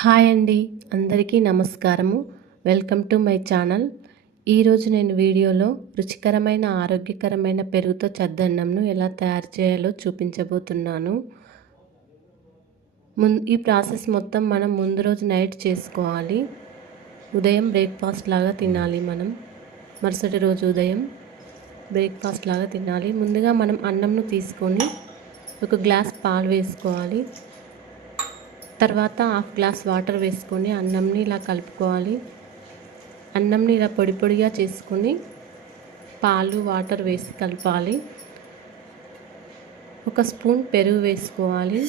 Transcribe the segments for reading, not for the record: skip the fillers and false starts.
Hi అండి, అందరికీ నమస్కారము. Welcome to my channel. ఈరోజు నేను వీడియోలో రుచికరమైన ఆరోగ్యకరమైన పెరుగుతో చద్దన్నంను ఎలా తయారు చేయాలో చూపించబోతున్నాను. ఈ ప్రాసెస్ మొత్తం మనం ముందు రోజు నైట్ చేసుకోవాలి. ఉదయం బ్రేక్ఫాస్ట్ లాగా తినాలి. మనం మరుసటి రోజు ఉదయం బ్రేక్ఫాస్ట్ లాగా తినాలి. ముందుగా మనం అన్నంను తీసుకొని ఒక గ్లాస్ పాలు వేసుకోవాలి. తర్వాత హాఫ్ గ్లాస్ వాటర్ వేసుకొని అన్నంని ఇలా కలుపుకోవాలి. అన్నంని ఇలా పొడి పొడిగా చేసుకొని పాలు వాటర్ వేసి కలపాలి. ఒక స్పూన్ పెరుగు వేసుకోవాలి.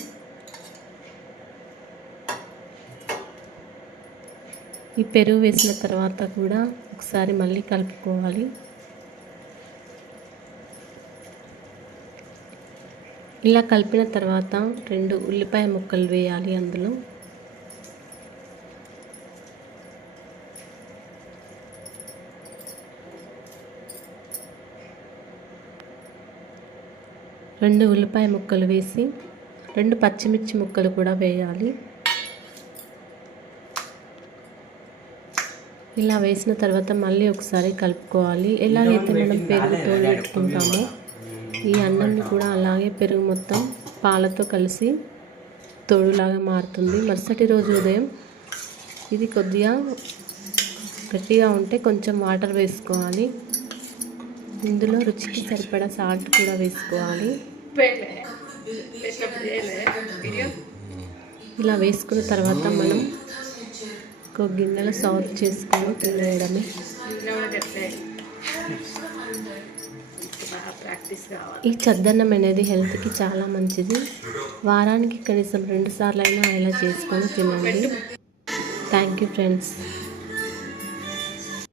ఈ పెరుగు వేసిన తర్వాత కూడా ఒకసారి మళ్ళీ కలుపుకోవాలి. ఇలా కలిపిన తర్వాత 2 ఉల్లిపాయ ముక్కలు వేయాలి. అందులో రెండు ఉల్లిపాయ ముక్కలు వేసి 2 పచ్చిమిర్చి ముక్కలు కూడా వేయాలి. ఇలా వేసిన తర్వాత మళ్ళీ ఒకసారి కలుపుకోవాలి. ఎలాగైతే మనం పెరుగు తోడబెట్టుకుంటామో ఈ అన్నంని కూడా అలాగే పెరుగు మొత్తం పాలతో కలిసి తోడులాగా మారుతుంది. మరుసటి రోజు ఉదయం ఇది కొద్దిగా గట్టిగా ఉంటే కొంచెం వాటర్ వేసుకోవాలి. ఇందులో రుచికి సరిపడా సాల్ట్ కూడా వేసుకోవాలి. ఇలా వేసుకున్న తర్వాత మనం ఒక గిన్నెలో సర్వ్ చేసుకొని తినేయడమే. ఈ చద్దన్నం అనేది హెల్త్కి చాలా మంచిది. వారానికి కనీసం 2 సార్లు అయినా ఇలా చేసుకొని తినండి. Thank you friends.